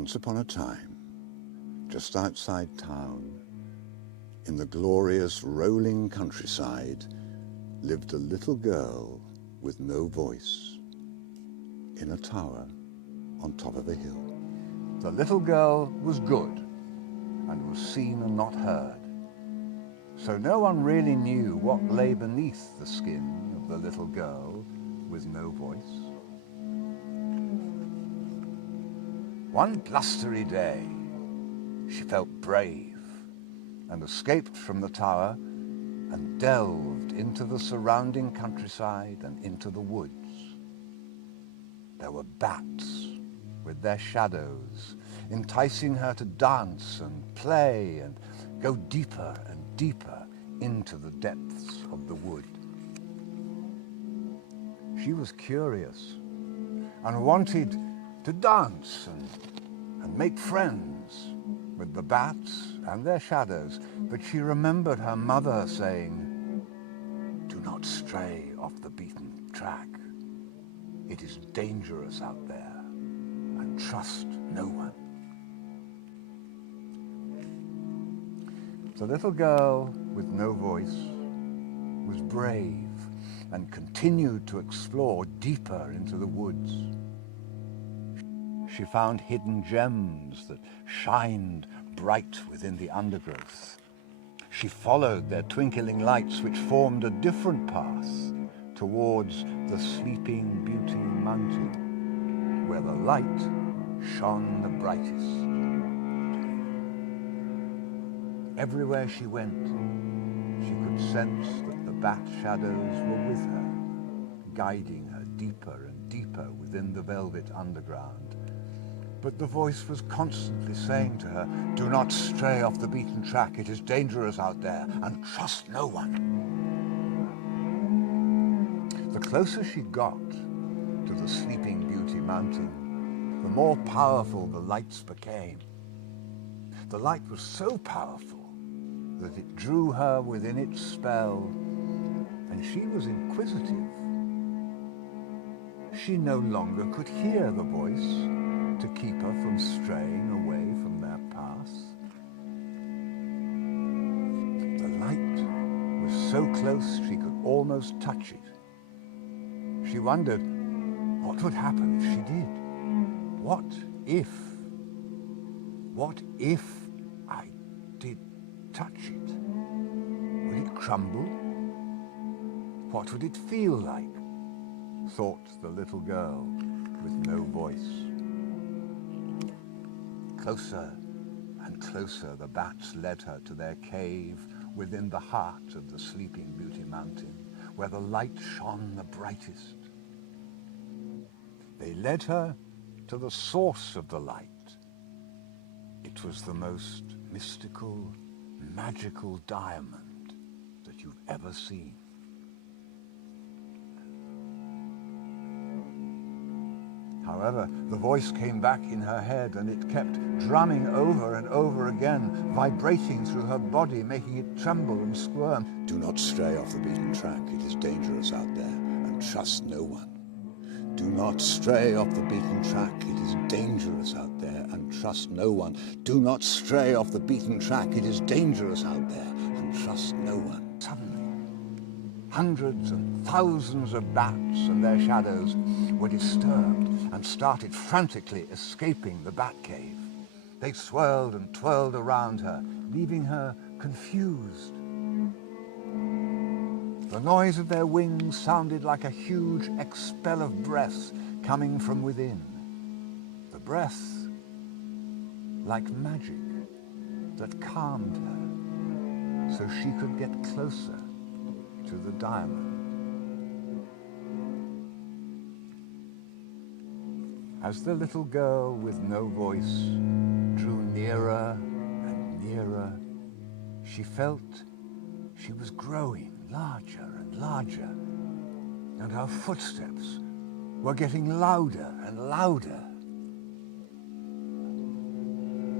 Once upon a time, just outside town, in the glorious rolling countryside, lived a little girl with no voice, in a tower on top of a hill. The little girl was good and was seen and not heard, so no one really knew what lay beneath the skin of the little girl with no voice. One blustery day, she felt brave and escaped from the tower and delved into the surrounding countryside and into the woods. There were bats with their shadows, enticing her to dance and play and go deeper and deeper into the depths of the wood. She was curious and wanted to dance and make friends with the bats and their shadows, but she remembered her mother saying, "Do not stray off the beaten track. It is dangerous out there, and trust no one." The little girl with no voice was brave and continued to explore deeper into the woods. She found hidden gems that shined bright within the undergrowth. She followed their twinkling lights, which formed a different path towards the Sleeping Beauty Mountain, where the light shone the brightest. Everywhere she went, she could sense that the bat shadows were with her, guiding her deeper and deeper within the velvet underground. But the voice was constantly saying to her, "Do not stray off the beaten track. It is dangerous out there, and trust no one." The closer she got to the Sleeping Beauty Mountain, the more powerful the lights became. The light was so powerful that it drew her within its spell, and she was inquisitive. She no longer could hear the voice to keep her from straying away from their path. The light was so close she could almost touch it. She wondered what would happen if she did. What if I did touch it? Would it crumble? What would it feel like? Thought the little girl with no voice. Closer and closer the bats led her to their cave within the heart of the Sleeping Beauty Mountain, where the light shone the brightest. They led her to the source of the light. It was the most mystical, magical diamond that you've ever seen. However, the voice came back in her head, and it kept drumming over and over again, vibrating through her body, making it tremble and squirm. "Do not stray off the beaten track. It is dangerous out there, and trust no one. Do not stray off the beaten track. It is dangerous out there, and trust no one. Do not stray off the beaten track. It is dangerous out there, and trust no one." Suddenly, hundreds and thousands of bats and their shadows were disturbed and started frantically escaping the bat cave. They swirled and twirled around her, leaving her confused. The noise of their wings sounded like a huge expel of breath coming from within. The breath, like magic, that calmed her so she could get closer to the diamond. As the little girl with no voice drew nearer and nearer, she felt she was growing larger and larger, and her footsteps were getting louder and louder.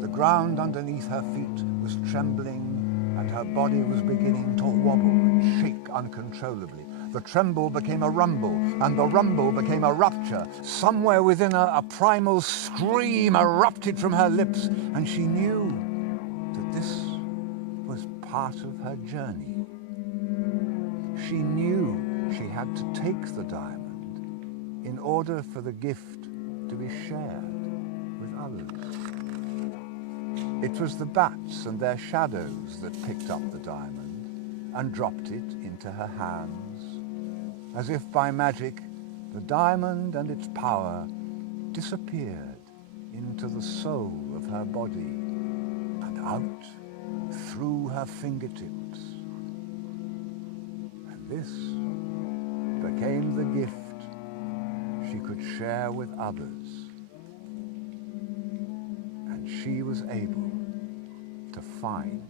The ground underneath her feet was trembling, and her body was beginning to wobble and shake uncontrollably. The tremble became a rumble, and the rumble became a rupture. Somewhere within her, a primal scream erupted from her lips, and she knew that this was part of her journey. She knew she had to take the diamond in order for the gift to be shared with others. It was the bats and their shadows that picked up the diamond and dropped it into her hands. As if by magic, the diamond and its power disappeared into the soul of her body and out through her fingertips. And this became the gift she could share with others. And she was able to find